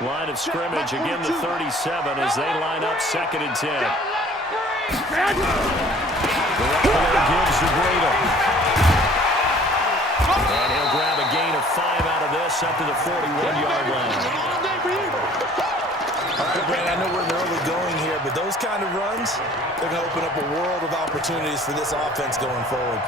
Line of scrimmage, again the 37 as they line up 2nd and 10. The right player gives to Grado. And he'll grab a gain of 5 out of this up to the 41-yard line. All right, Brandon, I know we're in the early going here, but those kind of runs, they're going to open up a world of opportunities for this offense going forward.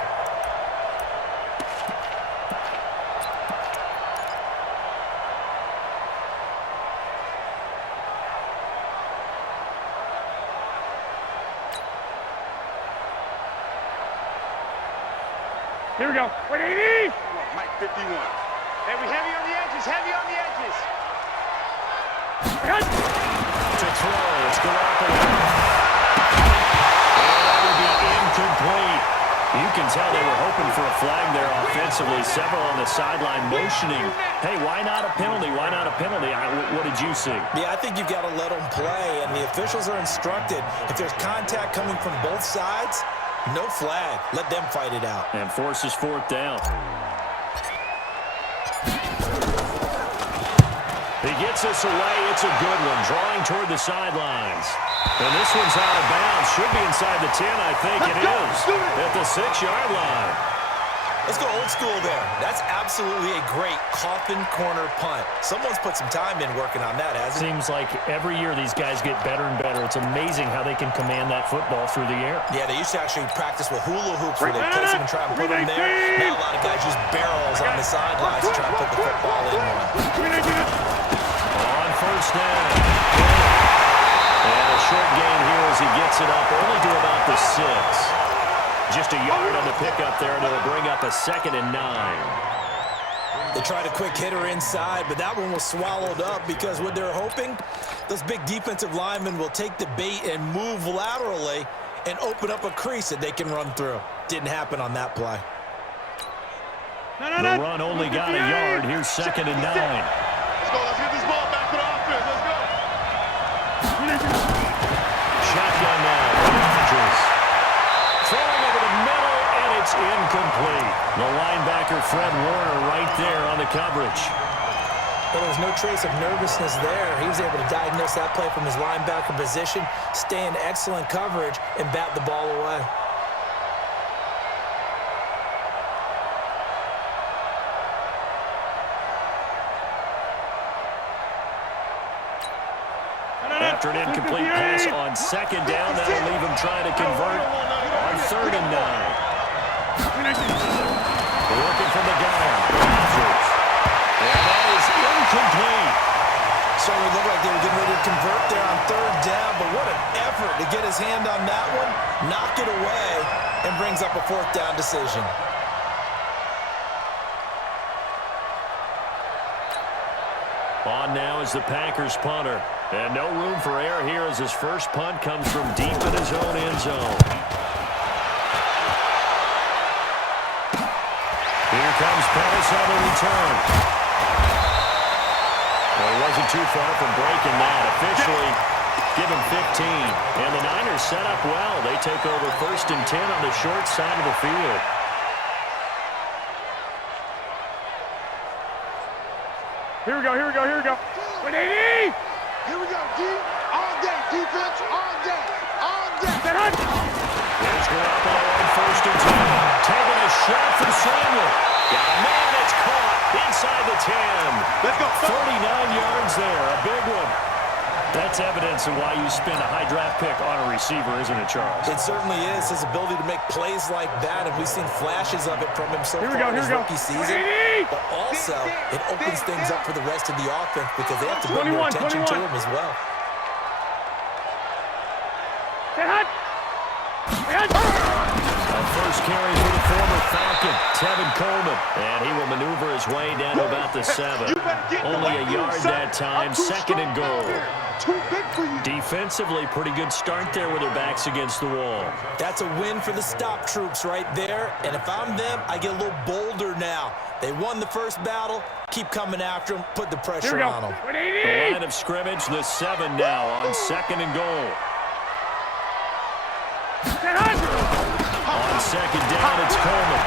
Here we go. 180. Mike 51. Heavy on the edges. Heavy on the edges. To throw, it's Garoppolo. And that will be incomplete. You can tell they were hoping for a flag there offensively. Several on the sideline motioning. Hey, why not a penalty? Why not a penalty? What did you see? Yeah, I think you've got to let them play, and the officials are instructed. If there's contact coming from both sides, no flag. Let them fight it out. And forces 4th down. He gets this away. It's a good one. Drawing toward the sidelines. And this one's out of bounds. Should be inside the 10, I think. It is. At the 6-yard line. Let's go old school there. That's absolutely a great coffin corner punt. Someone's put some time in working on that, hasn't it? Seems like every year these guys get better and better. It's amazing how they can command that football through the air. Yeah, they used to actually practice with hula hoops where they place them and try and put them there. Now a lot of guys use barrels on the sidelines to try and put the football in one. On 1st down. And a short gain here as he gets it up only to about the 6. Just a yard on the pickup there, and it'll bring up a 2nd and 9. They tried a quick hitter inside, but that one was swallowed up because what they're hoping, those big defensive linemen will take the bait and move laterally and open up a crease that they can run through. Didn't happen on that play. The run only got a yard. Here's 2nd and 9. Let's go. Let's get this ball back for the offense. Let's go. Shotgun now. Rodgers. Throwing over the middle, and it's incomplete. The linebacker, Fred Warner, right there on the coverage. Well, there's no trace of nervousness there. He was able to diagnose that play from his linebacker position, stay in excellent coverage, and bat the ball away. After an incomplete pass on 2nd down, that'll leave him trying to convert on 3rd and 9. Working from the guy. Rodgers. And that is incomplete. Certainly looked like they were getting ready to convert there on 3rd down, but what an effort to get his hand on that one, knock it away, and brings up a 4th down decision. On now is the Packers punter. And no room for error here as his first punt comes from deep in his own end zone. Here comes Pettis on the return. Well, he wasn't too far from breaking that. Officially, give him 15. And the Niners set up well. They take over 1st and 10 on the short side of the field. Here we go. 180. Here we go, D. All day. Defense, all day. All day. There's Garoppolo on 1st and 10. Taking a shot from Samuel. Got a man that's caught inside the 10. Let's go. 39 yards there. A big one. That's evidence of why you spend a high draft pick on a receiver, isn't it, Charles? It certainly is. His ability to make plays like that, and we've seen flashes of it from him so far in his rookie season. But also, it opens things up for the rest of the offense because they have to bring more attention to him as well. First carry for the former Falcon, Tevin Coleman. And he will maneuver his way down to about the 7. Only a yard that time, 2nd and goal. Too big for you. Defensively, pretty good start there with their backs against the wall. That's a win for the stop troops right there. And if I'm them, I get a little bolder now. They won the first battle. Keep coming after them. Put the pressure on them. The line of scrimmage, the 7 now on 2nd and goal. On 2nd down, it's Coleman.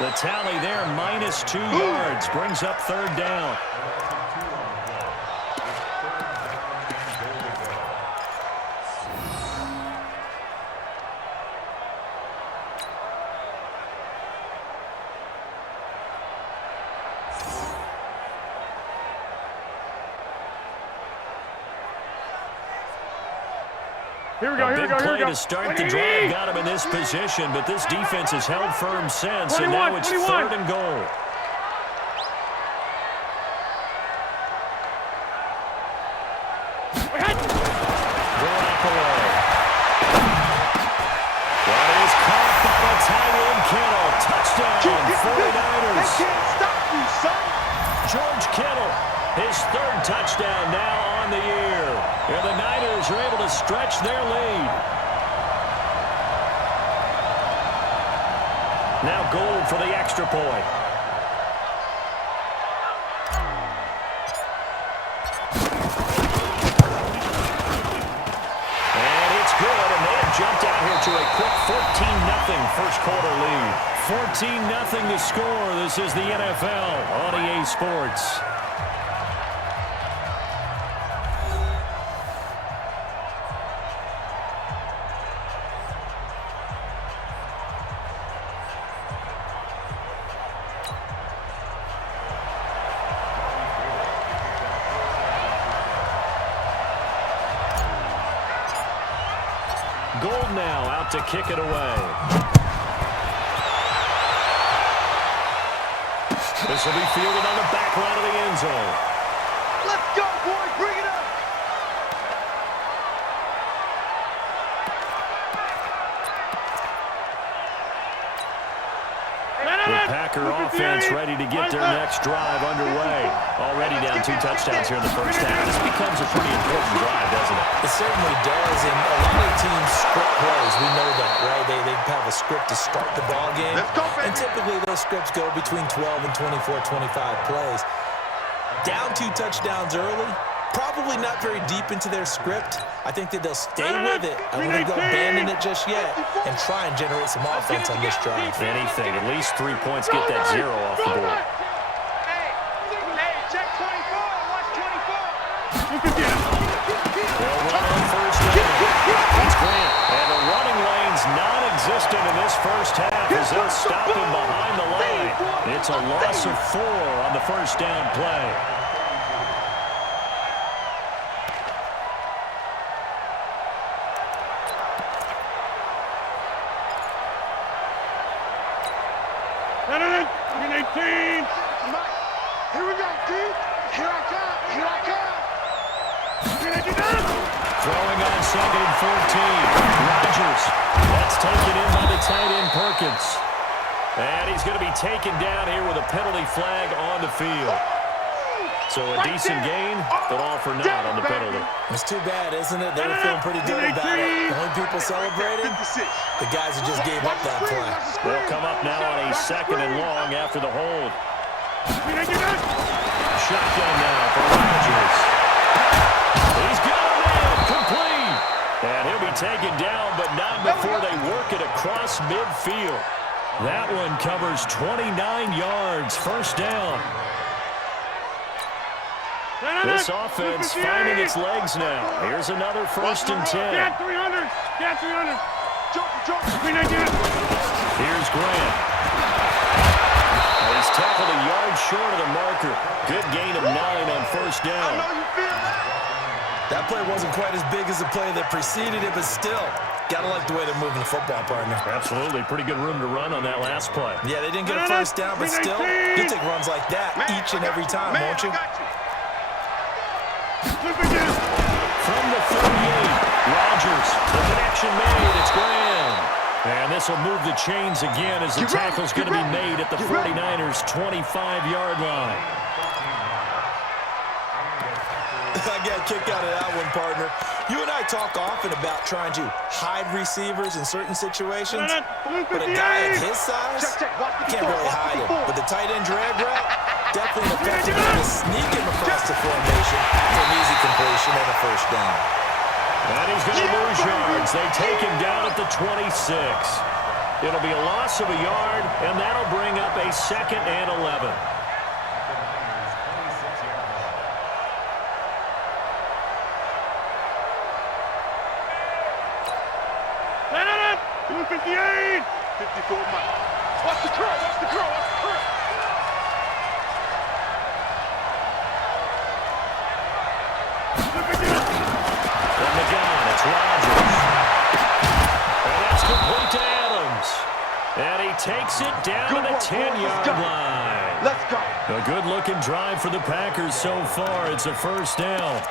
The tally there, -2 yards, brings up third down. Here we go, here we go, here we go. To start the drive got him in this position, but this defense has held firm since, and now it's 3rd and goal. Garoppolo. That is caught by the tight end, Kittle. Touchdown, 49ers. They can't stop you, son. George Kittle, his 3rd touchdown now on the year. And the Niners are able to stretch their lead. Now Gold for the extra point. And it's good, and they have jumped out here to a quick 14-0 first quarter lead. 14-0 to score. This is the NFL on EA Sports. Gold now out to kick it away. This will be fielded on the back line of the end zone. Let's go, boys. Bring it up. The Packer offense ready to get their next drive underway. Already down 2 touchdowns here in the first half. This becomes a pretty important drive, doesn't it? It certainly does, and a lot of teams script plays. We know that, right? They have a script to start the ball game, and typically those scripts go between 12 and 24, 25 plays. Down 2 touchdowns early, probably not very deep into their script. I think that they'll stay with it. I don't think they'll abandon it just yet and try and generate some offense on this drive. Anything, at least 3 points, get that 0 off the board. Hey, check 24. Watch 24. They'll run on first down. It's Grant. And the running lane's non-existent in this first half as they'll stop him behind the line. It's a loss of 4 on the first down play. Team. Here we go, team. Here I come. Here I come. Throwing on 2nd and 14. Rodgers. That's taken in by the tight end Perkins. And he's going to be taken down here with a penalty flag on the field. So a decent gain, but all for naught on the penalty. It's too bad, isn't it? They were feeling pretty good about it. The only people celebrating, the guys who just gave up that play. They'll come up now on a 2nd and long after the hold. Shotgun now for Rodgers. He's got him in, complete. And he'll be taken down, but not before they work it across midfield. That one covers 29 yards, first down. This offense finding its legs now. Here's another 1st and 10. Get 300. Get 300. Here's Grant. He's tackled a yard short of the marker. Good gain of 9 on first down. That play wasn't quite as big as the play that preceded it, but still, gotta like the way they're moving the football, partner. Absolutely. Pretty good room to run on that last play. Yeah, they didn't get a first down, but still, you take runs like that each and every time, won't you? From the 38, Rodgers, the connection made, it's Graham. And this will move the chains again as the tackle's going to be made at the 49ers' 25-yard line. I got a kick out of that one, partner. You and I talk often about trying to hide receivers in certain situations, but a guy of his size can't really hide him. But the tight end drag route, definitely an effective way to sneak him across the formation for an easy completion and a first down. And he's going to lose yards. They take him down at the 26. It'll be a loss of a yard, and that'll bring up a 2nd and 11. Stand on it. 258. 54 miles. Watch the curl, watch the curl, watch the curl. From the gun, it's Rodgers. And that's complete to Adams. And he takes it down to the 10-yard line. Let's go. A good-looking drive for the Packers so far. It's a 1st down.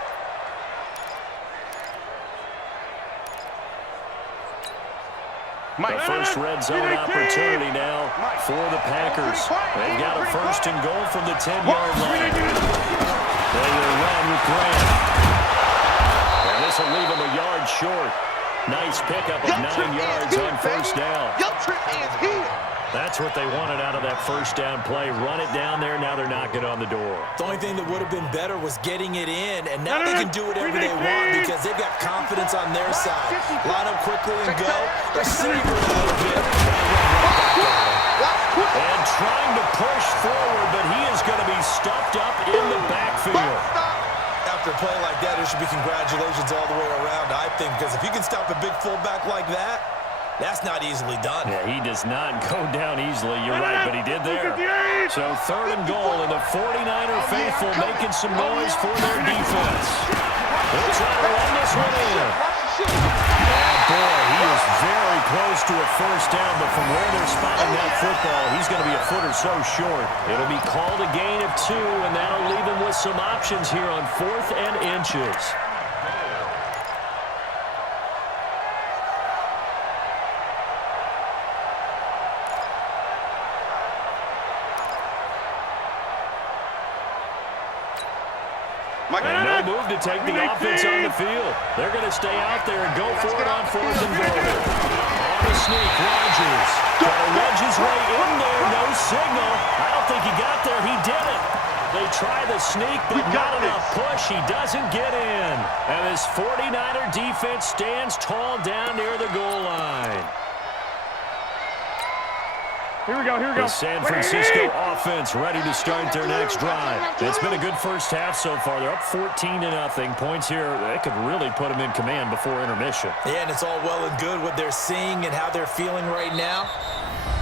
The first red zone opportunity now for the Packers. They've got a 1st and goal from the 10-yard line. They will run with Grant. And this will leave them a yard short. Nice pickup of 9 yards on 1st down. Your trip is here. That's what they wanted out of that 1st down play. Run it down there. Now they're knocking on the door. The only thing that would have been better was getting it in, and now they can do whatever they want because they've got confidence on their side. Line up quickly and go. They're savoring a little bit. And trying to push forward, but he is going to be stuffed up in the backfield. After a play like that, there should be congratulations all the way around, I think, because if you can stop a big fullback like that, that's not easily done. Yeah, he does not go down easily. You're right, but he did there. So 3rd and goal, and the 49er faithful making some noise for their defense. They'll try to run this one in. And boy, he is very close to a 1st down, but from where they're spotting that football, he's going to be a foot or so short. It'll be called a gain of 2, and that'll leave him with some options here on 4th and inches. And no move to take the offense on the field. They're going to stay out there and go for it on 4th and goal. On the sneak, Rodgers. Got to wedge his way in there. No signal. I don't think he got there. He did it. They try the sneak, but not enough push. He doesn't get in. And this 49er defense stands tall down near the goal line. Here we go, here we go. The San Francisco offense ready to start their next drive. It's been a good 1st half so far. They're up 14-0. Points here, they could really put them in command before intermission. Yeah, and it's all well and good what they're seeing and how they're feeling right now.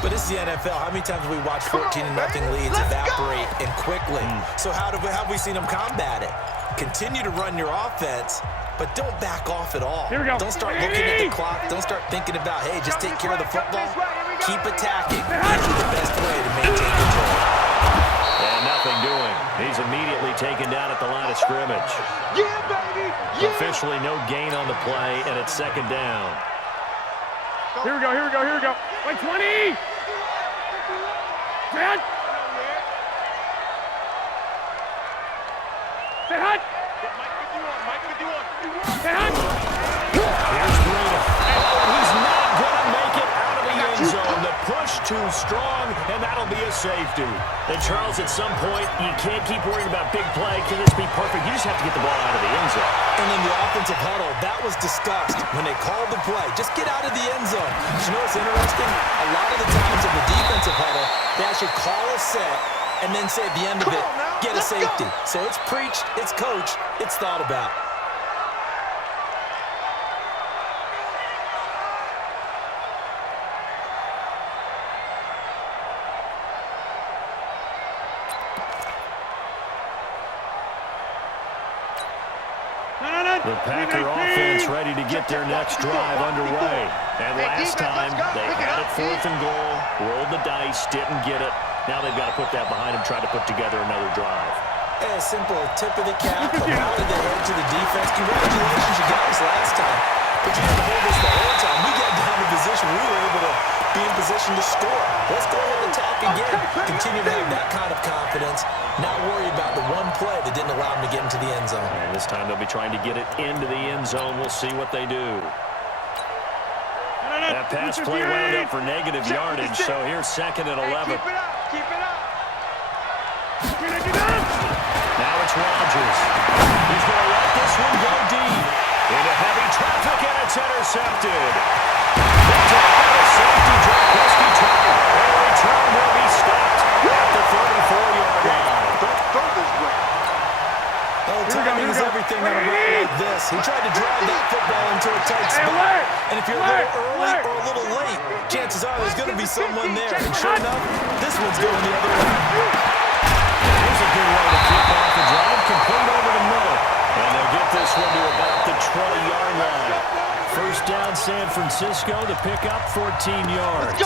But this is the NFL. How many times have we watched 14-0 leads evaporate and quickly? So how have we seen them combat it? Continue to run your offense, but don't back off at all. Here we go. Don't start looking at the clock. Don't start thinking about, hey, just take care of the football. Keep attacking. That's the best way to maintain control. And nothing doing. He's immediately taken down at the line of scrimmage. Yeah, baby. Yeah. Officially no gain on the play, and it's 2nd down. Here we go, here we go, here we go. Like 20. Dad. Stay hot. Mike 51. Stay hot. Here's Breida. He's not going to make it out of the end zone. The push too strong, and that'll be a safety. And Charles, at some point, you can't keep worrying about big play. Can this be perfect? You just have to get the ball out of the end zone. And in the offensive huddle, that was discussed when they called the play. Just get out of the end zone. But you know what's interesting? A lot of the times in the defensive huddle, they actually call a set and then say at the end of it, get a safety. So it's preached, it's coached, it's thought about. The Packer offense ready to get their next drive underway. And last time, they had it 4th and goal, rolled the dice, didn't get it. Now they've got to put that behind them, try to put together another drive. A simple tip of the cap, a nod of the head to the defense. Congratulations, you got us last time. But you didn't hold us the whole time. We got down in position. We were able to be in position to score. Let's go ahead and attack again. Continue to have that kind of confidence. Not worry about the one play that didn't allow them to get into the end zone. And this time they'll be trying to get it into the end zone. We'll see what they do. That pass play wound up for negative yardage, so here's 2nd and 11. Keep it up. Keep it up. Now it's Rodgers. He's going to let this one go deep. Into heavy traffic, and it's intercepted. The safety drop. timing is everything on a route like this. He tried to drive that football into a tight spot. And if you're a little early or a little late, chances are there's going to be someone there. And sure enough, this one's going the other way. Here's a good way to kick off the drive, complete over the middle. And they'll get this one to about the 20-yard line. First down, San Francisco. The pickup, 14 yards.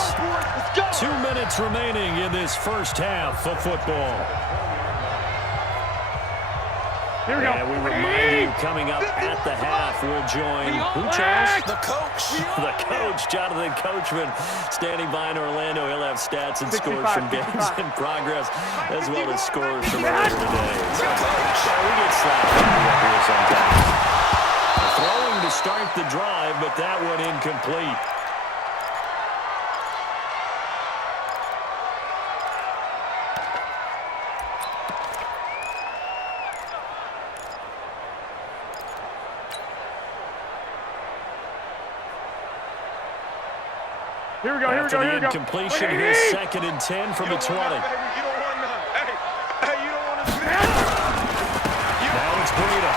2 minutes remaining in this first half of football. Here we go. And we remind you, coming up at the half, we'll join who, Charles? The coach. The coach, Jonathan Coachman, standing by in Orlando. He'll have stats and scores from games in progress, as well as scores from earlier today. So, we get slapped up here sometimes. Throwing to start the drive, but that one incomplete. Here we go, here we After go, the here we go. incompletion, here's 2nd and 10 from the 20. You don't want none. Hey, you don't want to see Now it's Breida.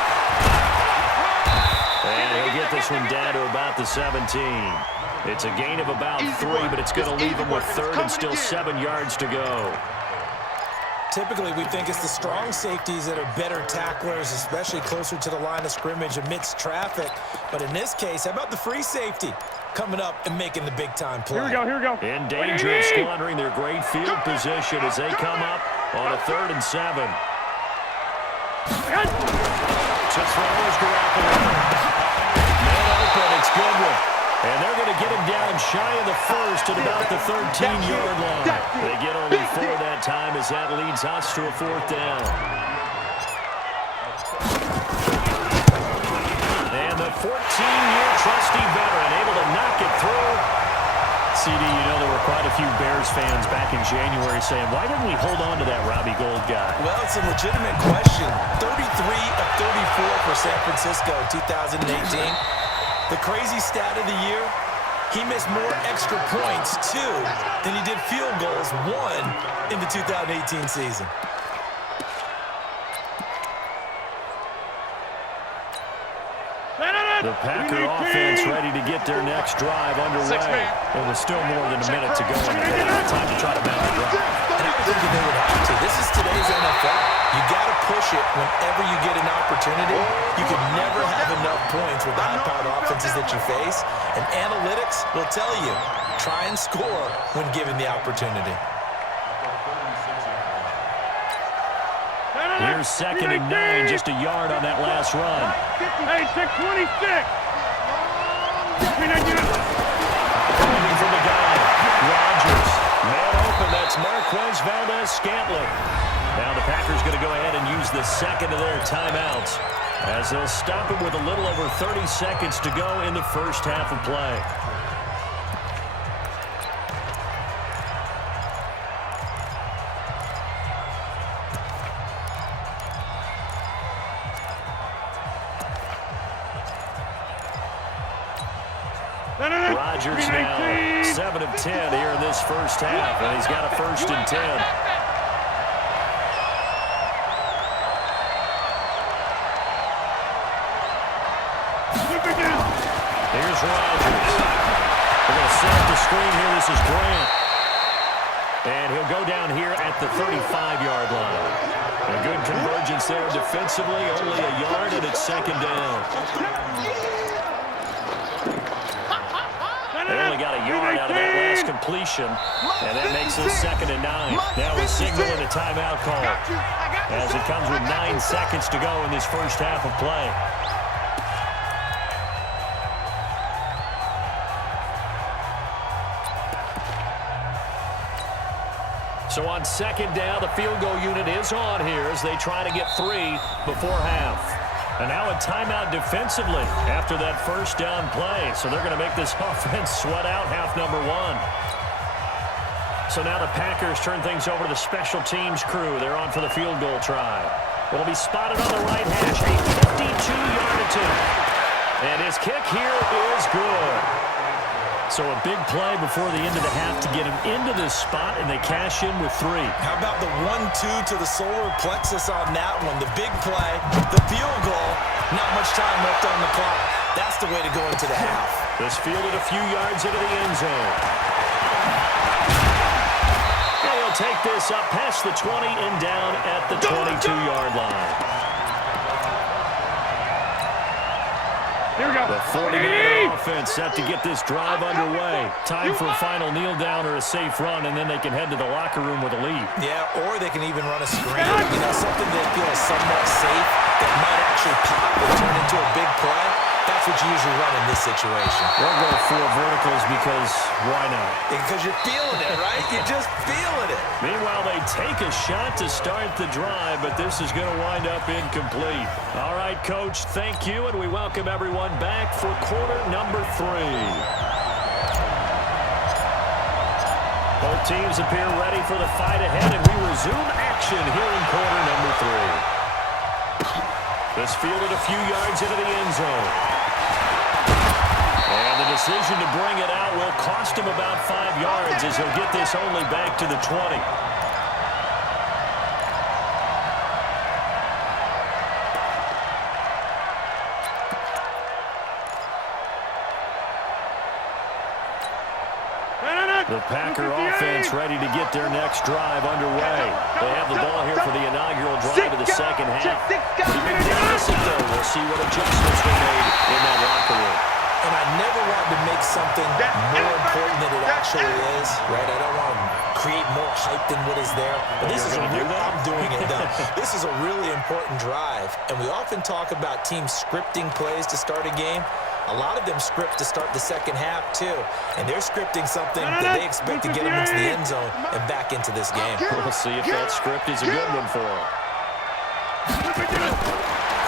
And he'll get this one down to about the 17. It's a gain of about 3, but it's going to leave him with 3rd and still 7 yards to go. Typically, we think it's the strong safeties that are better tacklers, especially closer to the line of scrimmage amidst traffic. But in this case, how about the free safety coming up and making the big-time play? Here we go, here we go. In danger of squandering their great field position as they come up on a 3rd and 7. Just throws Garoppolo. Man open, it's Goodwin. And they're going to get him down shy of the 1st at about the 13-yard line. They get only 4 that time as that leads us to a 4th down. And the 14-year trusty veteran able to knock it through. CD, you know there were quite a few Bears fans back in January saying, why didn't we hold on to that Robbie Gould guy? Well, it's a legitimate question. 33 of 34 for San Francisco 2018. The crazy stat of the year, he missed more extra points, 2, than he did field goals, 1, in the 2018 season. The Packer offense ready to get their next drive underway. It was still more than a minute to go in the half. Time to try to mount the drive. And I would think that they would have to. This is today's NFL. You got to push it whenever you get an opportunity. You can never have enough points with the high-powered offenses that you face. And analytics will tell you, try and score when given the opportunity. Here's 2nd and 9, just a yard on that last run. Hey, 626. Waiting for the guy, Rodgers. Man open, that's Marquez Valdez-Scantling. Now the Packers going to go ahead and use the 2nd of their timeouts as they'll stop it with a little over 30 seconds to go in the first half of play. Rodgers now 7 of 10 here in this first half, and he's got a 1st and 10. Here's Rodgers. They're going to set up the screen here. This is Grant. And he'll go down here at the 35-yard line. A good convergence there defensively, only a yard, and it's 2nd down. They only got a yard out of that last completion, and that makes it 2nd and 9. Now we're signaling a timeout call as it comes with 9 seconds to go in this first half of play. So on 2nd down, the field goal unit is on here as they try to get 3 before half. And now a timeout defensively after that first down play. So they're going to make this offense sweat out half number 1. So now the Packers turn things over to the special teams crew. They're on for the field goal try. It'll be spotted on the right hash. A 52-yard attempt. And his kick here is good. So a big play before the end of the half to get him into this spot, and they cash in with 3. How about the 1-2 to the solar plexus on that one? The big play, the field time left on the clock. That's the way to go into the half. This fielded a few yards into the end zone. And he'll take this up past the 20 and down at the 22-yard line. Here we go. The 49er offense set to get this drive underway. Time for a final kneel down or a safe run, and then they can head to the locker room with a lead. Yeah, or they can even run a screen. You know, something they feel is somewhat safe that might actually pop and turn into a big play. That's what you usually run in this situation. We'll go for verticals because why not? Because you're feeling it, right? You're just feeling it. Meanwhile, they take a shot to start the drive, but this is going to wind up incomplete. All right, Coach, thank you, and we welcome everyone back for quarter number 3. Both teams appear ready for the fight ahead, and we resume action here in quarter number 3. This fielded a few yards into the end zone. And the decision to bring it out will cost him about 5 yards as he'll get this only back to the 20. The Packer offense ready to get their next drive underway. They have the ball here for the inaugural drive of the second half. Pretty big deficit, though. We'll see what adjustments they made in that locker room. And I never want to make something more important than it actually is, right? I don't want to create more hype than what is there. But this is a real, I'm doing it though. This is a really important drive. And we often talk about teams scripting plays to start a game. A lot of them script to start the second half, too. And they're scripting something that they expect to get them into the end zone and back into this game. We'll see if that script is a good one for them.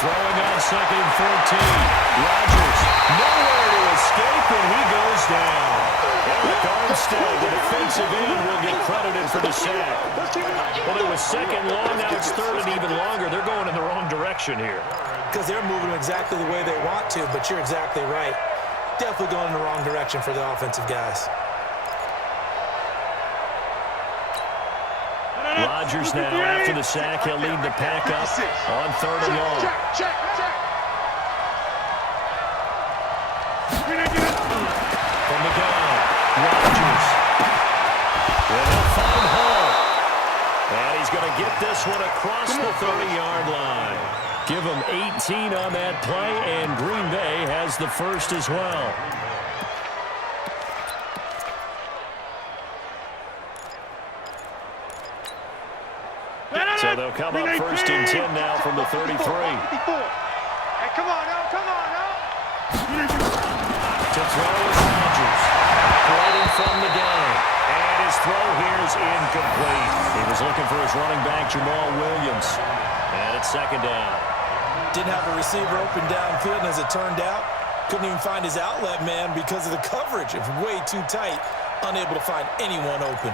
Throwing on 2nd and 14. Rodgers, nowhere to escape, and he goes down. Eric Armstead, the defensive end, will get credited for the sack. Well, it was second long, now it's third and even longer. They're going in the wrong direction here. Because they're moving exactly the way they want to, but you're exactly right. Definitely going in the wrong direction for the offensive guys. Rodgers now, after the sack, he'll lead the pack up on 3rd and long. From the gun, Rodgers. With a fine hole. And he's going to get this one across the 30-yard line. Give him 18 on that play, and Green Bay has the first as well. So they'll come up 1st and 10 now from the 33. Hey, come on now, come on now. To throw is Rodgers. Floating from the gun. And his throw here is incomplete. He was looking for his running back, Jamal Williams. And it's 2nd down. Didn't have a receiver open downfield, and as it turned out, couldn't even find his outlet man because of the coverage. It was way too tight, unable to find anyone open.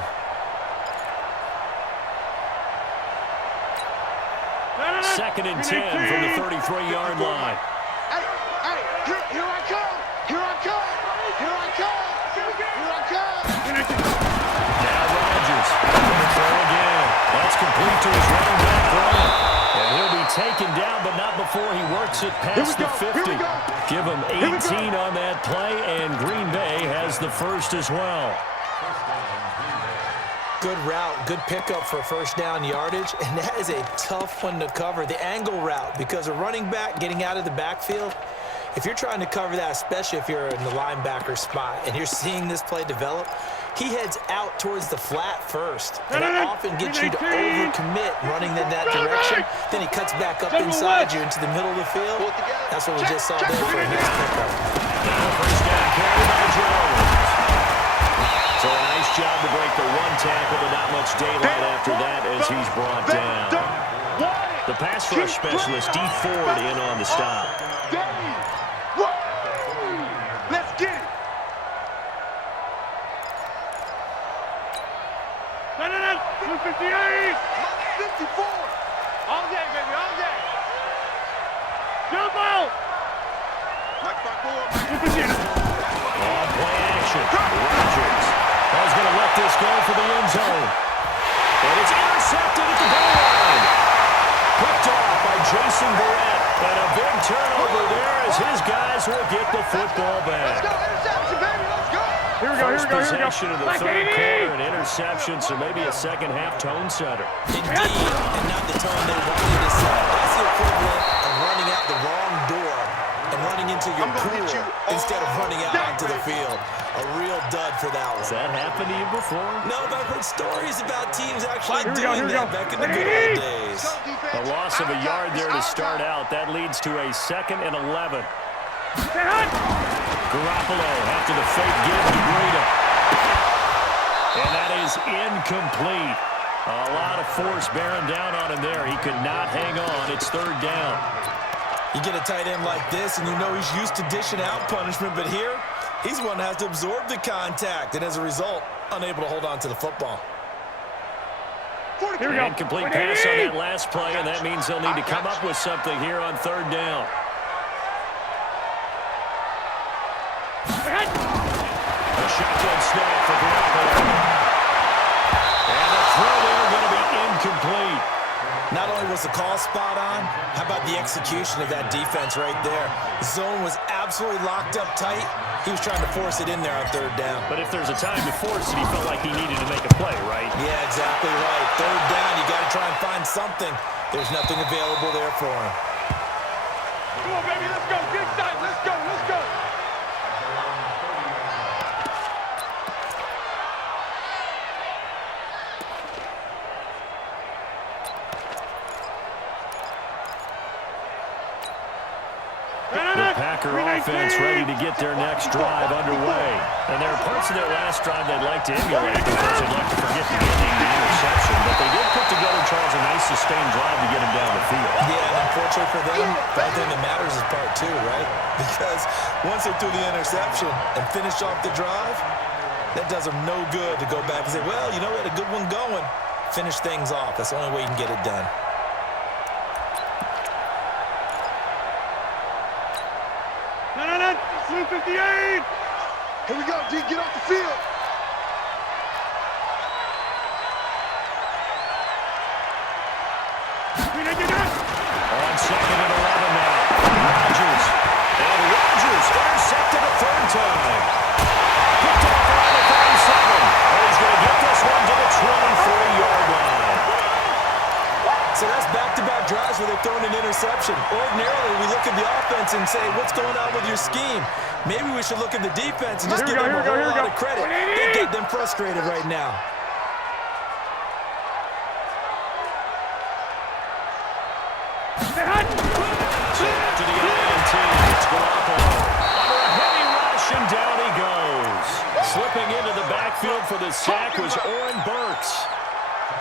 Second and 10 from the 33-yard line. Hey, here I come. Here I come. Here I come. Here I come. Now Rodgers going to throw again. That's complete to his running back, Bryant. And he'll be taken down, but not before he works it past the 50. Give him 18 on that play, and Green Bay has the first as well. Good route, good pickup for first down yardage, and that is a tough one to cover. The angle route, because a running back getting out of the backfield, if you're trying to cover that, especially if you're in the linebacker spot and you're seeing this play develop, he heads out towards the flat first. And that often gets you to overcommit running in that direction. Then he cuts back up inside you into the middle of the field. That's what we just saw there for a nice pickup. First down carry by Jones. So a nice job to break the one tackle, but not much daylight after that as he's brought down. The pass rush specialist, D. Ford, in on the stop. Let's get it. No, 258. 54. All day, baby, all day. Jump out. Like my boy. On play action, Rodgers. He's going to let this go for the end zone. And it's intercepted at the goal line. Picked off by Jason Verrett. And a big turnover there as his guys will get the football back. Let's go, interception, baby, let's go. Here we go, here we go, here we go. Possession of the third quarter, an interception, so maybe a second-half tone setter. Indeed, and not the tone they wanted to set. That's the equivalent of running out the wrong door and running into your pool instead of running out onto the field. A real dud for that one. Has that happened to you before? No, but I've heard stories about teams actually Here we doing go. that back in the good old days. A loss of a yard there to start out. That leads to a 2nd and 11. Garoppolo after the fake give to Breida. And that is incomplete. A lot of force bearing down on him there. He could not hang on. It's 3rd down. You get a tight end like this, and you know he's used to dishing out punishment, but here, he's one that has to absorb the contact, and as a result, unable to hold on to the football. Here we go. Incomplete pass on that last play, and that means they'll need to come up with something here on 3rd down. A shotgun snap for Garoppolo. And the throw there going to be incomplete. Not only was the call spot on, how about the execution of that defense right there? The zone was absolutely locked up tight. He was trying to force it in there on 3rd down. But if there's a time to force it, he felt like he needed to make a play, right? Yeah, exactly right. 3rd down, you got to try and find something. There's nothing available there for him. Come on, baby, let's go. Get excited. Let's go, let's go. The Packer offense ready to get their next drive underway. And there are parts of their last drive they'd like to emulate because they'd like to forget the ending, the interception. But they did put together, Charles, a nice sustained drive to get him down the field. Yeah, and unfortunately for them, the only thing that matters is part 2, right? Because once they threw the interception and finished off the drive, that does them no good to go back and say, well, you know, we had a good one going. Finish things off. That's the only way you can get it done. No. 258. Here we go, D, get off the field. On 2nd and 11 now. Rodgers. And Rodgers intercepted a 3rd time. Picked off around the 37. And he's going to get this one to the 23-yard line. So that's back-to-back drives where they're throwing an interception. Ordinarily, we look at the offense and say, what's going on with your scheme? Maybe we should look at the defense and just give them a whole lot of credit. They get them frustrated right now. So after the INT, it's Garoppolo. Under a heavy rush, and down he goes. Slipping into the backfield for the sack was Oren Burks.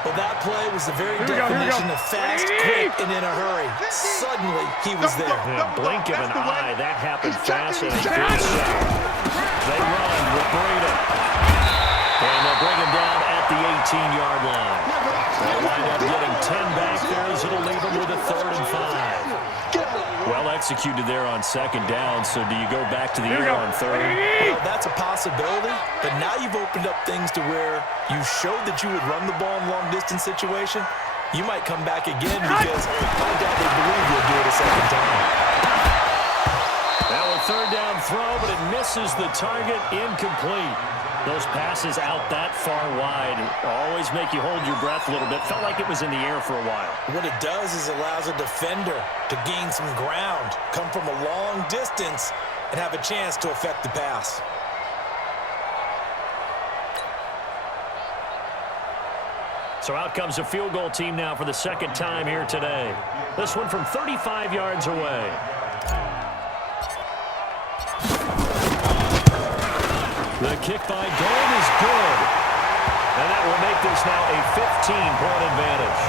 Well, that play was the very definition of fast, quick, and in a hurry. Suddenly, he was there. In a blink of an eye, that happened fast and a good sack. They run with Breida. And they'll bring him down at the 18-yard line. They'll wind up getting 10 back there as it'll leave them with a 3rd and 5. Well executed there on 2nd down, so do you go back to the air on 3rd? Well, that's a possibility, but now you've opened up things to where you showed that you would run the ball in long-distance situation. You might come back again because I doubt they believe you'll do it a 2nd time. Now a 3rd down throw, but it misses the target, incomplete. Those passes out that far wide always make you hold your breath a little bit. Felt like it was in the air for a while. What it does is allows a defender to gain some ground, come from a long distance, and have a chance to affect the pass. So out comes a field goal team now for the 2nd time here today. This one from 35 yards away. The kick by Gold is good. And that will make this now a 15-point advantage.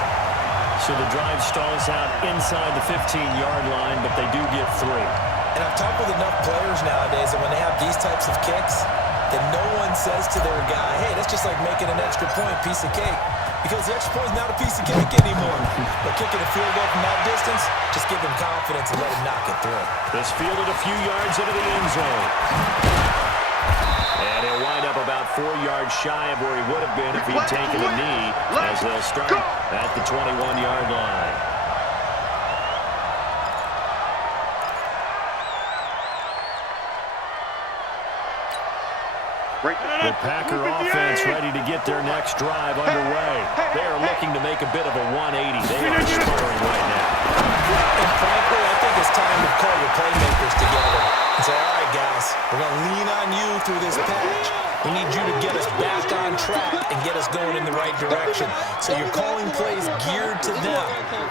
So the drive stalls out inside the 15-yard line, but they do get 3. And I've talked with enough players nowadays that when they have these types of kicks, that no one says to their guy, hey, that's just like making an extra point, piece of cake. Because the extra point is not a piece of cake anymore. But kicking a field goal from that distance, just give him confidence and let him knock it through. This fielded a few yards into the end zone. And he'll wind up about 4 yards shy of where he would have been if he'd taken a knee, as they'll start at the 21-yard line. The Packer offense ready to get their next drive underway. They are looking to make a bit of a 180. They are sputtering right now. And frankly, I think it's time to call your playmakers together and say, all right, guys, we're going to lean on you through this patch. We need you to get us back on track and get us going in the right direction. So you're calling plays geared to them.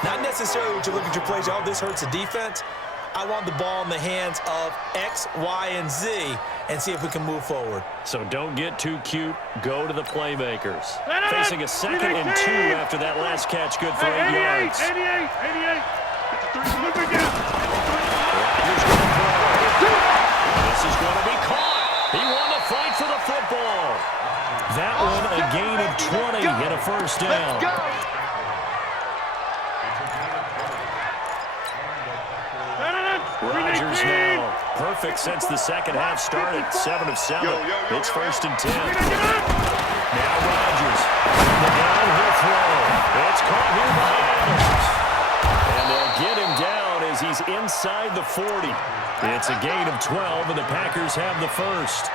Not necessarily what you look at your plays, oh, this hurts the defense. I want the ball in the hands of X, Y, and Z and see if we can move forward. So don't get too cute. Go to the playmakers. Facing a 2nd and 2 after that last catch, good for 8 yards. 88. Rodgers going to throw. This is going to be caught. He won the fight for the football. That one a gain of 20 and a first down. Rodgers now perfect since the second half started. 7 of 7. It's 1st and 10. Now Rodgers. The downhill throw. It's caught here by Adams. And they'll get him down as he's inside the 40. It's a gain of 12, and the Packers have the first.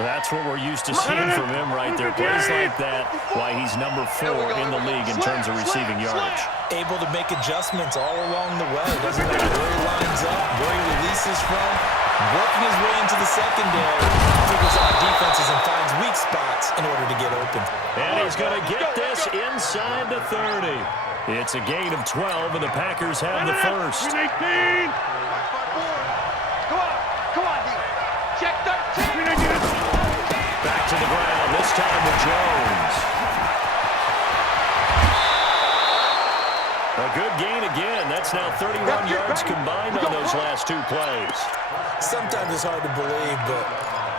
That's what we're used to seeing from him right there. Plays like that, why he's number 4 in the league in terms of receiving yardage. Able to make adjustments all along the way. Doesn't matter where he lines up, where he releases from. Working his way into the secondary. Figures out defenses and finds weak spots in order to get open. And he's going to get this inside the 30. It's a gain of 12, and the Packers have the first. 18. Come on. Check 13. Back to the ground, this time with Jones. A good gain again. That's now 31 yards combined on those last 2 plays. Sometimes it's hard to believe, but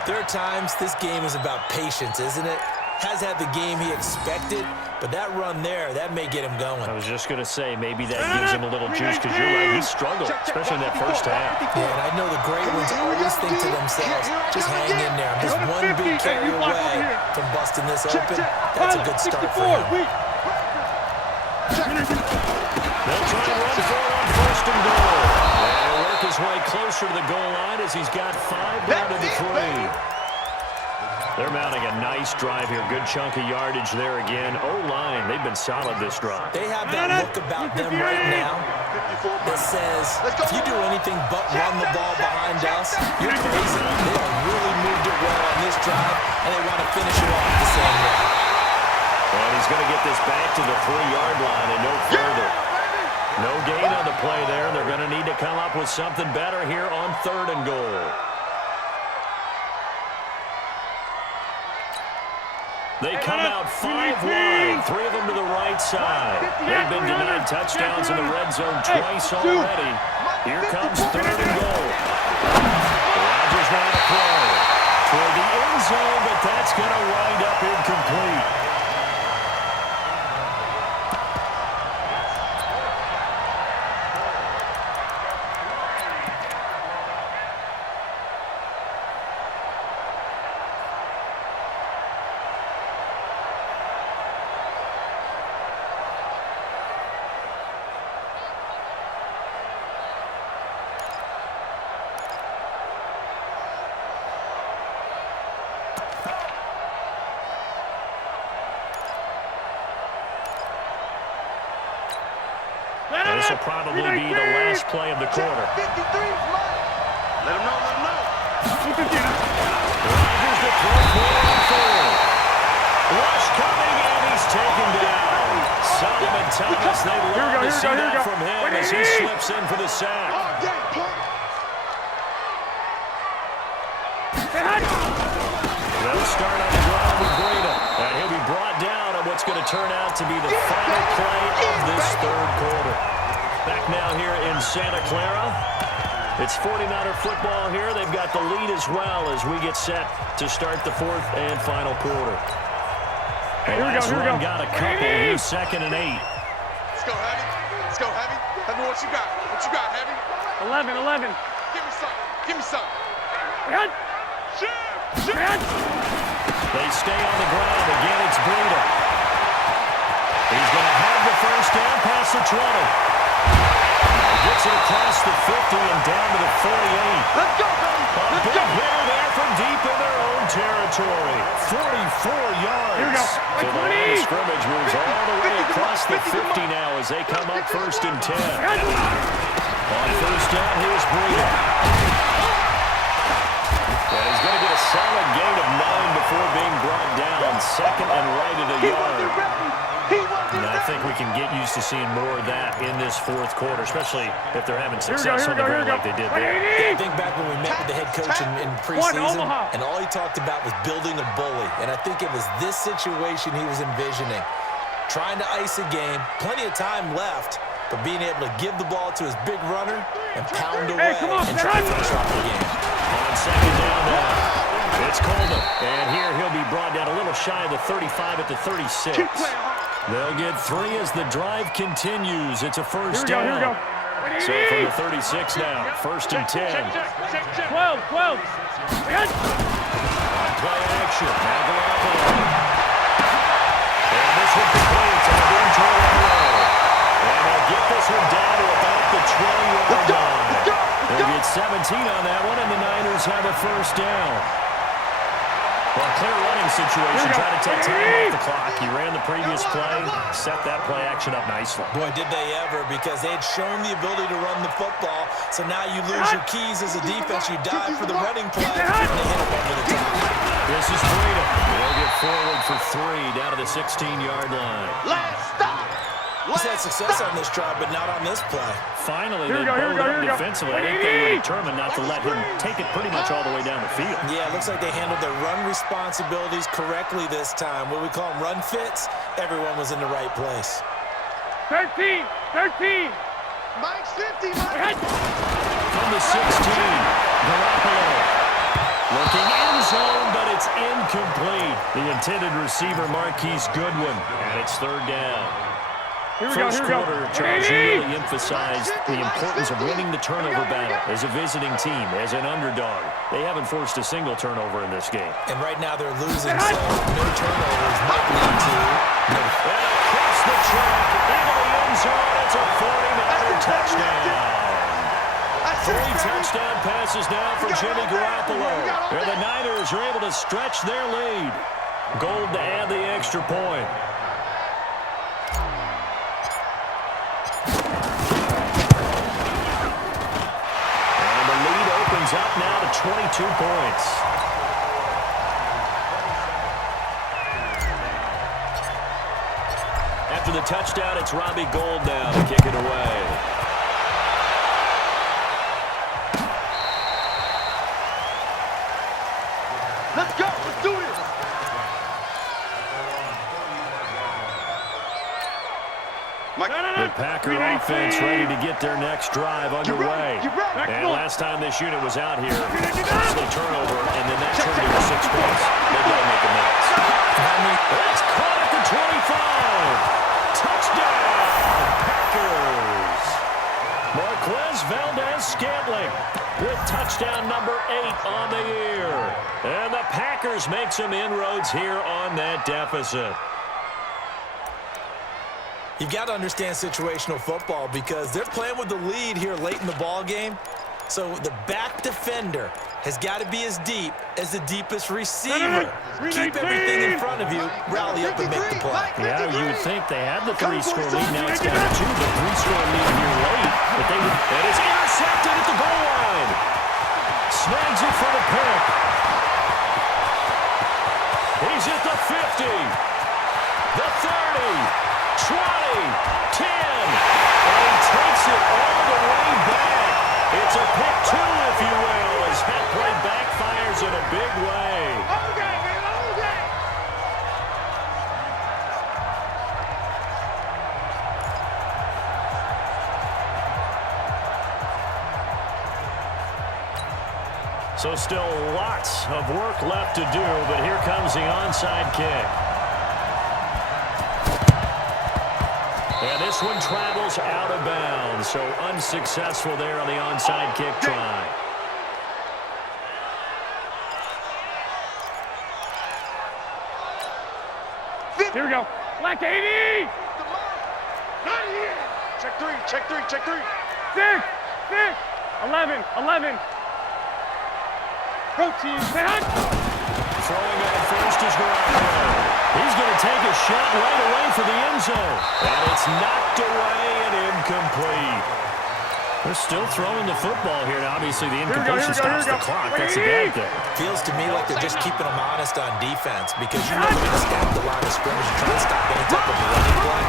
there are times this game is about patience, isn't it? Has had the game he expected, but that run there, that may get him going. I was just going to say, maybe that gives him a little juice, because you're right, he struggled, especially in that first half. Yeah, and I know the great ones always think to themselves, just hang in there. I'm just one big carry away from busting this open. That's a good start for him. They'll try and run for it on 1st and goal. And he'll work his way closer to the goal line as he's got 5 down to the 3. They're mounting a nice drive here. Good chunk of yardage there again. O-line, they've been solid this drive. They have that look about them right now that says, if you do anything but run the ball behind us, you're crazy. They have really moved it well on this drive, and they want to finish it off the same way. And he's going to get this back to the 3-yard line and no further. No gain on the play there. They're going to need to come up with something better here on 3rd and goal. They come out 5 wide, 3 of them to the right side. They've been denied touchdowns in the red zone twice already. Here comes 3rd and goal. Rodgers now to throw toward the end zone, but that's going to wind up incomplete. This will probably be the last play of the quarter. 53 Let him know. Rodgers to throw forward. Rush coming, and he's taken down. Solomon Thomas, they love to see that from him as he slips in for the sack. They'll start on the ground with Breida, and he'll be brought down on what's going to turn out to be the final play of this 3rd quarter. Back now here in Santa Clara. It's 49er football here. They've got the lead as well as we get set to start the 4th and final quarter. The last one got a couple. Here's 2nd and 8. Let's go, Heavy. Heavy, what you got? Heavy? 11. Give me some. They stay on the ground. Again, it's Breida. He's going to have the first down past the 20. He gets Gets it across the 50 and down to the 48. Let's go, baby. A Let's big go. hitter there from deep in their own territory. 44 yards. Here we go. So the line of scrimmage moves all the way across the 50 now as they come up first and 10. On first down, here's Breida. And he's going to get a solid gain of 9 before being brought down. Second and right at a yard. And I think we can get used to seeing more of that in this fourth quarter, especially if they're having success on the ground like they did there. Yeah, I think back when we met with the head coach in preseason, and all he talked about was building a bully. And I think it was this situation he was envisioning. Trying to ice a game, plenty of time left, but being able to give the ball to his big runner and pound away and try to finish off the game. On second down now, it's Coleman. And here he'll be brought down a little shy of the 35 at the 36. They'll get 3 as the drive continues. It's a first down. Here we go. So from the 36 now, first and 10. 12. Play action. Now Garoppolo. And this one completes on the turn away. And they'll get this one down to about the 20-yard line. They'll get 17 on that one, and the Niners have a first down. Well, clear running situation, trying to take time off the clock. He ran the previous play, set that play action up nicely. Boy, did they ever, because they had shown the ability to run the football. So now you lose your keys as a defense. You dive for the running play, and they hit him over the top. This is Breida. They'll get forward for 3 down to the 16-yard line. Last stop. He's had success on this drive, but not on this play. Finally, they bowled up defensively. I think they were determined not to let him take it pretty much all the way down the field. Yeah, it looks like they handled their run responsibilities correctly this time. What we call them run fits, everyone was in the right place. 13. Mike's 50, Mike. From the 16, Garoppolo. Looking in zone, but it's incomplete. The intended receiver, Marquise Goodwin, and it's third down. First quarter, Charles, you really emphasized the importance of winning the turnover battle as a visiting team, as an underdog. They haven't forced a single turnover in this game. And right now they're losing, so no turnovers might lead to no. And across the track, into the end zone, it's a 49er touchdown. 3 touchdown passes now for Jimmy Garoppolo. And the Niners are able to stretch their lead. Gold to add the extra point. Up now to 22 points. After the touchdown, it's Robbie Gould now to kick it away. Let's go. Let's do this. The Packer offense ready to get their next drive underway. And last time this unit was out here, costly turnover, and then that turned into 6 points. They've got to make amends. It's caught at the 25. Touchdown, Packers. Marquez Valdez-Scantling with touchdown number 8 on the year. And the Packers make some inroads here on that deficit. You've got to understand situational football because they're playing with the lead here late in the ball game. So the back defender has got to be as deep as the deepest receiver. Keep everything in front of you, rally up and make the play. Yeah, you would think they had the 3-score lead. Now it's down to 2, but 3-score lead here late. But and it's intercepted at the goal line. Snags it for the pick. He's at the 50, the 30. 20, 10, and he takes it all the way back. It's a pick 2, if you will, as that play backfires in a big way. Okay, man, okay. So still lots of work left to do, but here comes the onside kick. And this one travels out of bounds, so unsuccessful there on the onside kick try. Here we go. Black 80. Not here. Check 3. 6, 6, 11, 11. Go team, say hi. Throwing on first is Garoppolo. He's going to take a shot right away for the end zone. And it's knocked away and incomplete. They're still throwing the football here. And obviously, the incompletion stops the clock. That's a bad thing. Feels to me like they're just keeping them honest on defense because you know they're going to stack the line of scrimmage and try to stop any type of running play.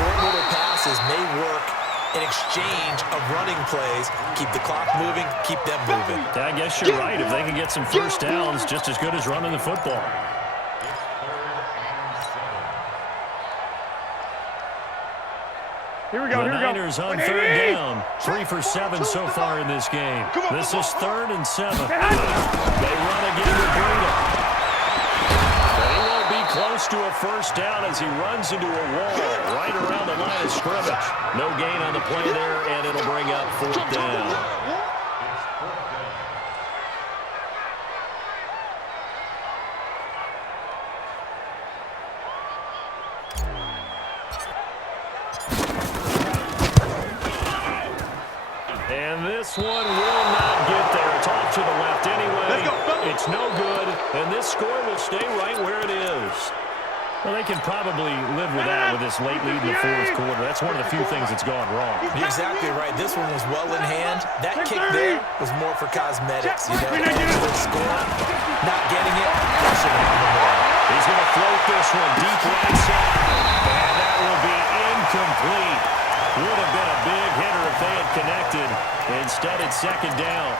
Short little passes may work in exchange of running plays. Keep the clock moving, keep them moving. I guess you're right. If they can get some first downs, just as good as running the football. Here we go, The here we go. Niners on third down. 3 for 7 so far in this game. This is 3rd and 7. They run again with Breida. But he won't be close to a first down as he runs into a wall right around the line of scrimmage. No gain on the play there, and it'll bring up 4th down. And this one will not get there. It's off to the left anyway. It's no good, and this score will stay right where it is. Well, they can probably live with that with this late lead in the 4th quarter. That's one of the few things that's gone wrong. You're exactly right. This one was well in hand. That kick there was more for cosmetics. You know, good score, not getting it, pressure on the ball. He's going to float this one deep right side, and that will be incomplete. Would have been a big hitter if they had connected. Instead, it's 2nd down.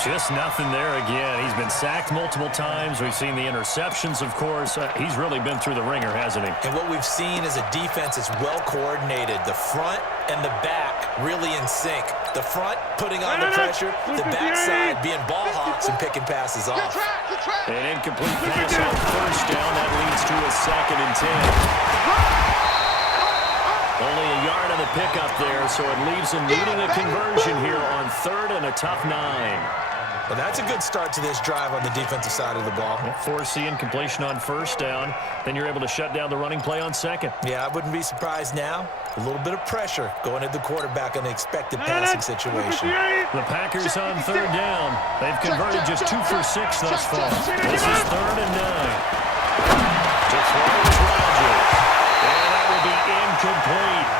Just nothing there again. He's been sacked multiple times. We've seen the interceptions, of course. He's really been through the ringer, hasn't he? And what we've seen is a defense that's well coordinated. The front and the back really in sync. The front putting on the pressure, the backside being ball hawks and picking passes off. An incomplete pass on first down. That leads to a 2nd and 10. Only a yard on the pickup there, so it leaves them needing a conversion here on 3rd and a tough 9. Well, that's a good start to this drive on the defensive side of the ball. Force the incompletion on first down. Then you're able to shut down the running play on 2nd. Yeah, I wouldn't be surprised now. A little bit of pressure going at the quarterback on the expected passing situation. The Packers on 3rd down. They've converted just 2 for 6 thus far. This is 3rd and 9. To throw is Rodgers. And that will be incomplete.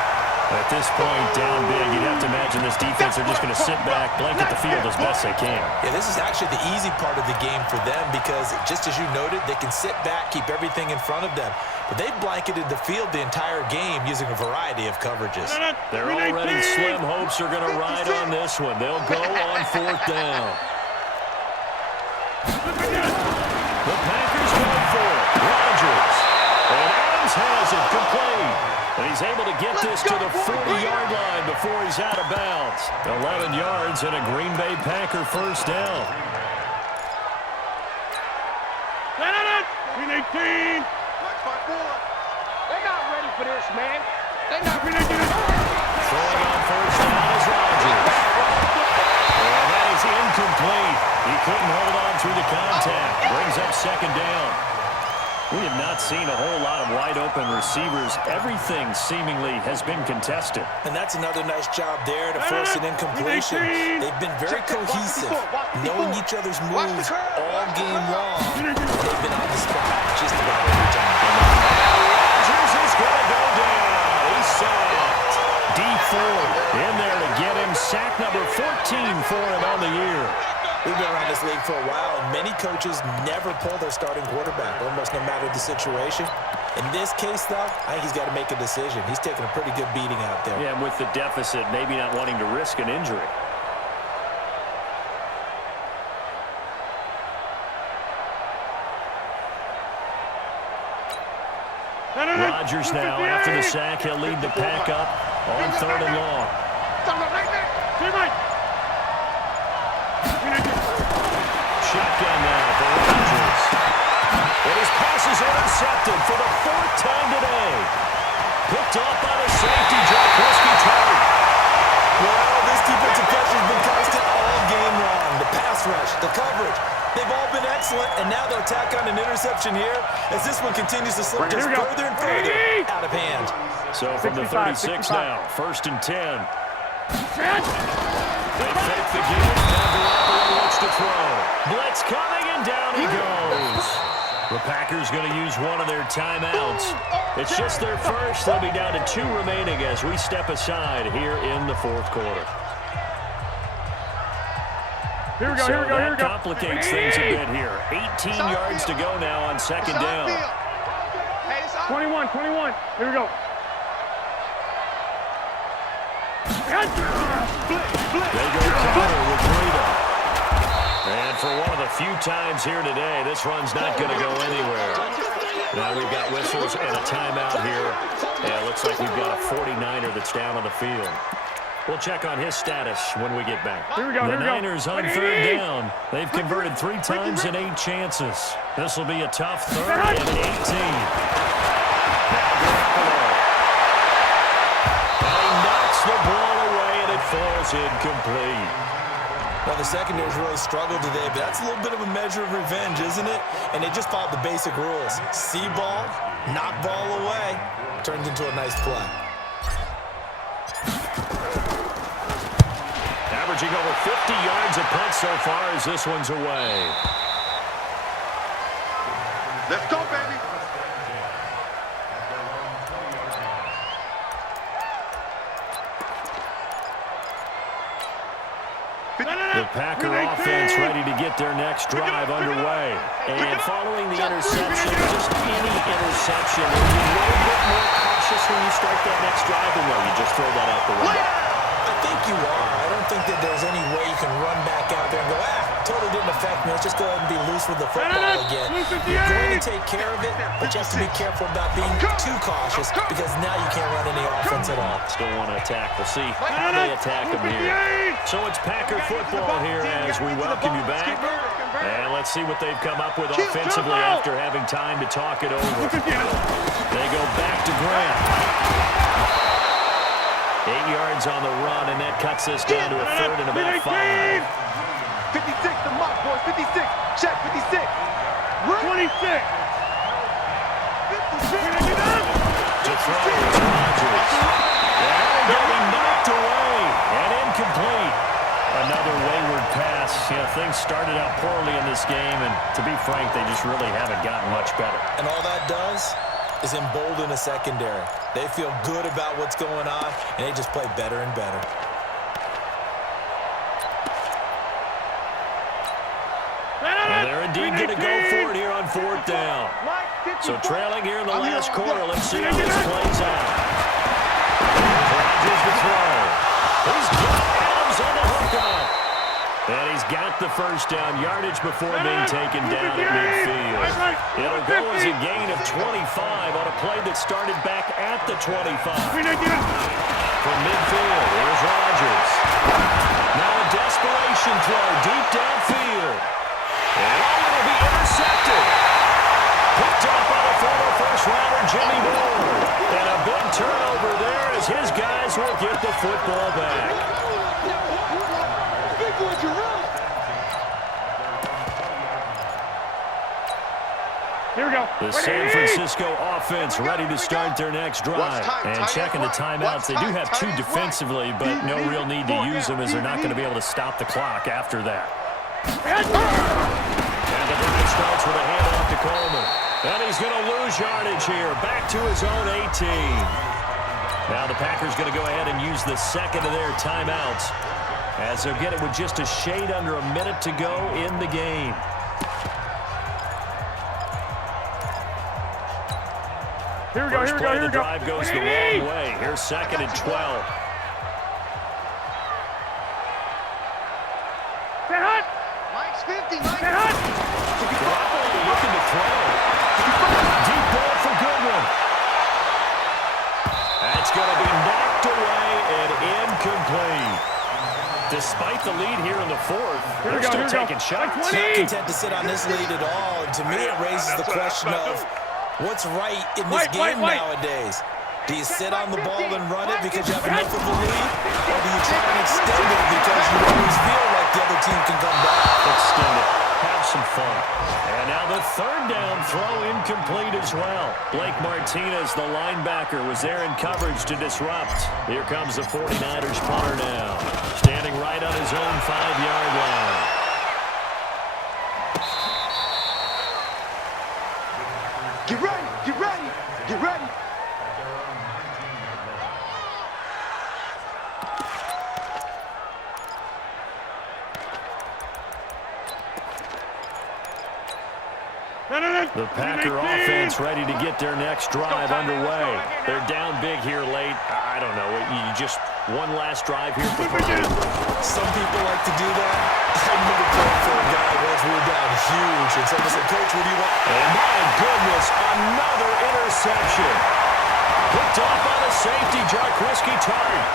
At this point, down big, you'd have to imagine this defense are just going to sit back, blanket the field as best they can. Yeah, this is actually the easy part of the game for them because, just as you noted, they can sit back, keep everything in front of them. But they've blanketed the field the entire game using a variety of coverages. Their already slim hopes are going to ride on this one. They'll go on 4th down. The Packers go for it. Rodgers. And Adams has it complete. And he's able to get this to the 40-yard line before he's out of bounds. 11 yards and a Green Bay Packer first down. Green 18. They're not ready for this, man. They're not ready for this. Throwing on first down is Rodgers. And that is incomplete. He couldn't hold on through the contact. Brings up 2nd down. We have not seen a whole lot of wide-open receivers. Everything seemingly has been contested. And that's another nice job there to force an incompletion. They've been very cohesive, knowing each other's moves all game long. They've been on the spot just about every time. Rodgers is going to go down. He's sacked. D4 in there to get him. Sack number 14 for him on the year. We've been around this league for a while, and many coaches never pull their starting quarterback, almost no matter the situation. In this case, though, I think he's got to make a decision. He's taking a pretty good beating out there. Yeah, and with the deficit, maybe not wanting to risk an injury. Rodgers now, after the sack, he'll lead the pack up on 3rd and long. Shotgun now for Rodgers. And his pass is intercepted for the 4th time today. Picked off by the safety, Jack Whiskey-Tartt. Well, this defensive pressure has been constant all game long. The pass rush, the coverage, they've all been excellent, and now they'll tack on an interception here as this one continues to slip just further and further out of hand. So from the 36 now, 1st and 10. They fake the give. Now Garoppolo looks to throw. Blitz coming, and down he goes. The Packers going to use one of their timeouts. It's just their first. They'll be down to 2 remaining as we step aside here in the fourth quarter. Here we go, here we go, here we go. Complicates things a bit here. 18 yards to go now on second down. 21. Here we go. They go counter with Rita. And for one of the few times here today, this run's not going to go anywhere. Now we've got whistles and a timeout here. Yeah, it looks like we've got a 49er that's down on the field. We'll check on his status when we get back. Here we go, the here we go. Niners on third down. They've converted 3 times in 8 chances. This will be a tough third and 18. And he knocks the ball away, and it falls incomplete. Well, the secondary's really struggled today, but that's a little bit of a measure of revenge, isn't it? And they just followed the basic rules. See ball, knock ball away, turns into a nice play. Averaging over 50 yards a punt so far as this one's away. Let's go, baby. The Packer offense ready to get their next drive underway. And following the interception, just any interception, are you a little bit more cautious when you start that next drive, or no, you just throw that out the window? I think you are. I don't think that there's any way you can run back out there and go, totally didn't affect me. Let's just go ahead and be loose with the football again. You're going to take care of it, but you have to be careful about being too cautious because now you can't run any offense at all. Still want to attack. We'll see how they attack them here. So it's Packer football here as we welcome you back. And let's see what they've come up with offensively after having time to talk it over. They go back to Grant. 8 yards on the run, and that cuts this down to a third and about 5. 56, the mark, boys. 56. Check, 56. 26. To throw is Rodgers. And getting knocked away and incomplete. Another wayward pass. Yeah, things started out poorly in this game, and to be frank, they just really haven't gotten much better. And all that does is embolden a secondary. They feel good about what's going on, and they just play better and better. And they're indeed going to go for it here on fourth down. So trailing here in the last quarter. Let's see how this plays out. Rodgers to throw. He's got Adams on the hookup. And he's got the first down yardage before being taken down at midfield. It'll go as a gain of 25 on a play that started back at the 25. From midfield, here's Rodgers. Now a desperation throw deep downfield. And it'll be intercepted. Picked up by the former first-rounder Jimmy Moore. And a big turnover there as his guys will get the football back. Here we go. The San Francisco offense ready to start their next drive. And checking the timeouts, they do have 2 defensively, but no real need to use them as they're not going to be able to stop the clock after that. And the drive starts with a handoff to Coleman. And he's going to lose yardage here. Back to his own 18. Now the Packers going to go ahead and use the second of their timeouts as they'll get it with just a shade under a minute to go in the game. Here we go, First here we play go, of the drive goes the wrong way. Here's second and 12. Get hot! Mike's 50, Mike. Get hot! Garoppolo looking to throw. Deep ball for Goodwin. That's going to be knocked away and incomplete. Despite the lead here in the fourth, they're still taking shots. Not content to sit on this lead at all. And to me, it raises the question of what's right in this game nowadays. Do you sit on the ball and run it because you have enough of a lead? Or do you try and extend it because you always feel like the other team can come back? Extend it. Have some fun. And now the third down throw incomplete as well. Blake Martinez, the linebacker, was there in coverage to disrupt. Here comes the 49ers punter now. The Packer offense ready to get their next drive underway. They're down big here late. I don't know. You just one last drive here for Some people like to do that. I remember playing for a guy once we were down huge, and someone said, Coach, what do you want? And my goodness, another interception. Picked off by the safety, Jarquiski Tart.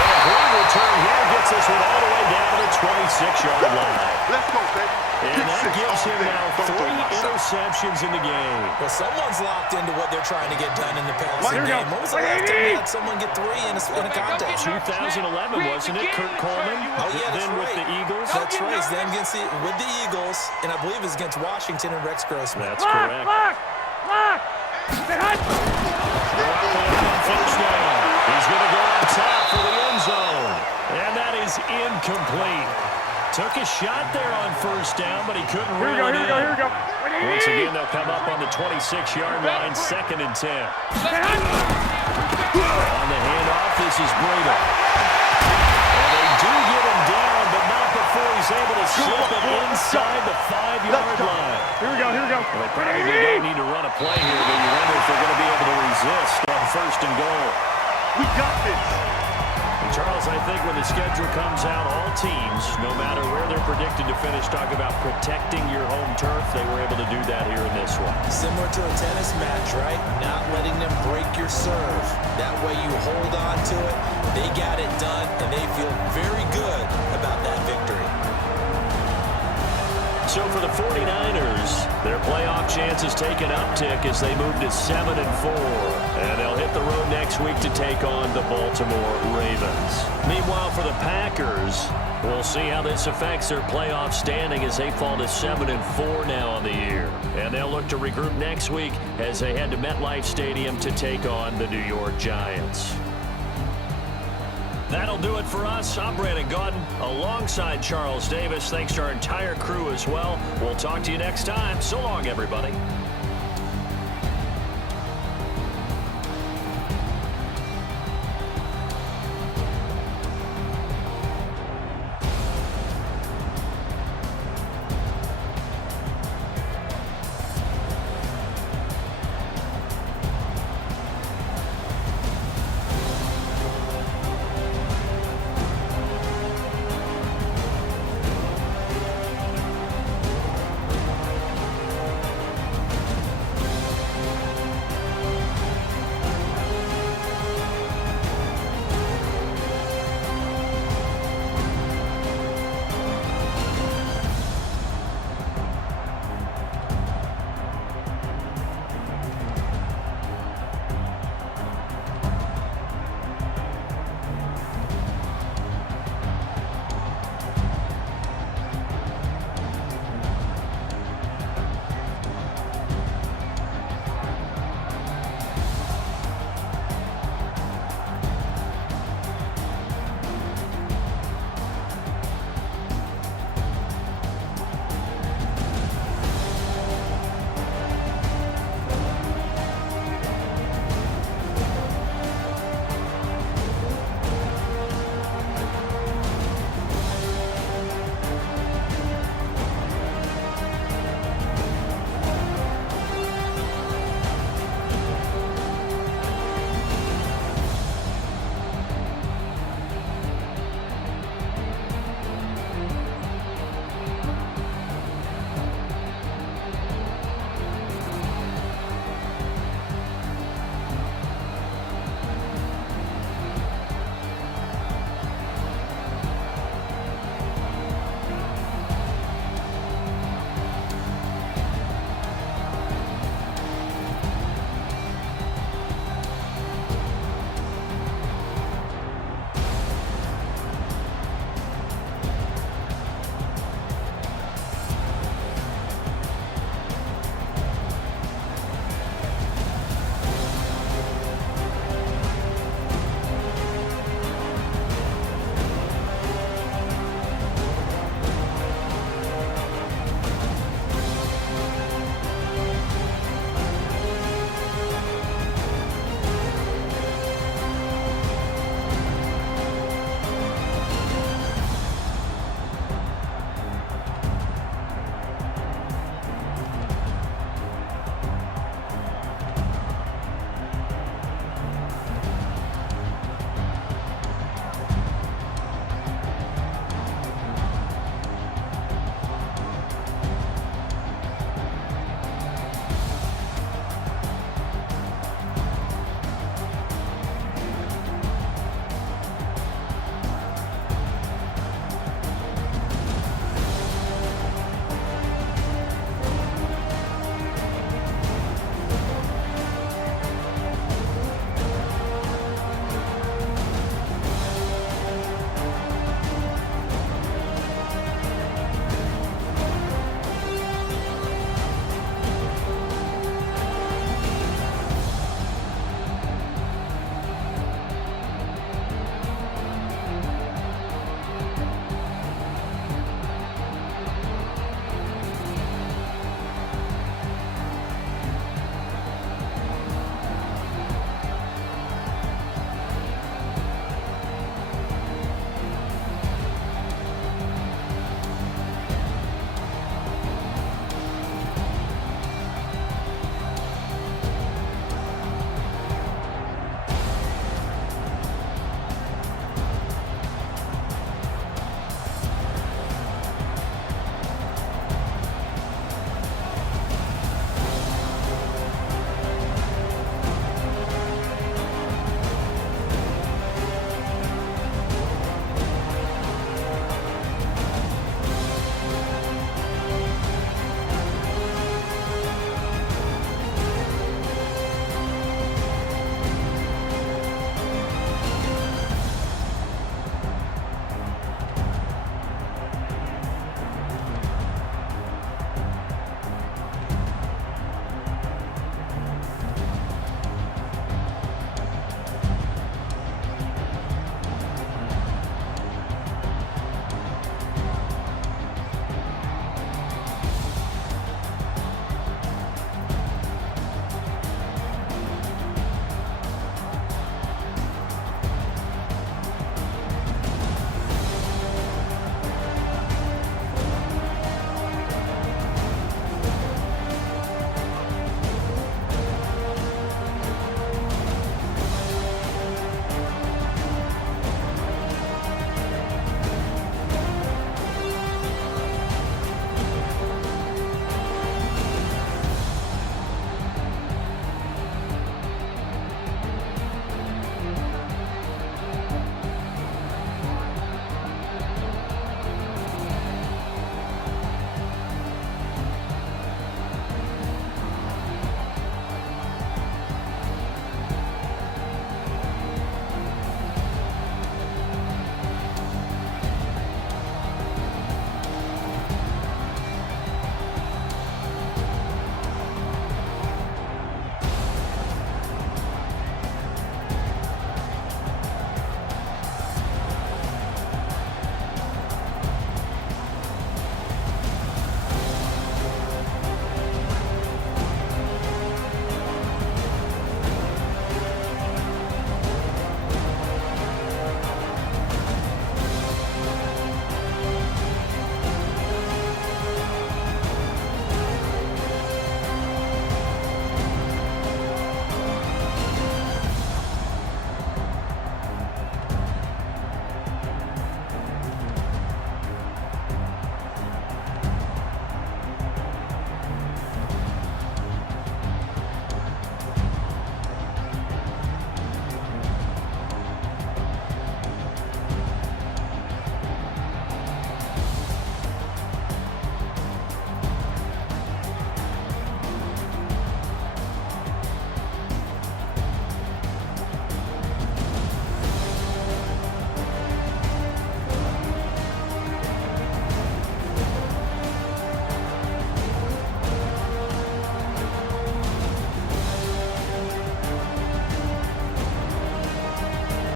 And a great return here gets this one all the way down to the 26-yard line. Let's go, baby. And that gives him now 3 interceptions in the game. Well, someone's locked into what they're trying to get done in the passing game. When was the last time you had someone get 3 in a contest? 2011, wasn't it? Kurt Coleman. Oh, yeah, that's then right. with the Eagles. That's right. Then with the Eagles, and I believe it's against Washington and Rex Grossman. That's correct. First down. He's going to go on top for the end zone. And that is incomplete. Took a shot there on first down, but he couldn't reel it in. Here we go. Once again, they'll come up on the 26-yard line, 2nd and 10. On the handoff, this is Breda. And they do get him down, but not before he's able to slip it inside the 5-yard line. Here we go. Well, they probably don't need to run a play here, but you wonder if they're going to be able to resist on 1st and goal. We got this. And Charles, I think when the schedule comes out, all teams, no matter where they're predicted to finish, talk about protecting your home turf. They were able to do that here in this one. Similar to a tennis match, right? Not letting them break your serve. That way you hold on to it. They got it done, and they feel very good about that victory. So for the 49ers, their playoff chances take an uptick as they move to 7-4. And they'll hit the road next week to take on the Baltimore Ravens. Meanwhile, for the Packers, we'll see how this affects their playoff standing as they fall to 7-4 now on the year. And they'll look to regroup next week as they head to MetLife Stadium to take on the New York Giants. That'll do it for us. I'm Brandon Gaudin alongside Charles Davis. Thanks to our entire crew as well. We'll talk to you next time. So long, everybody.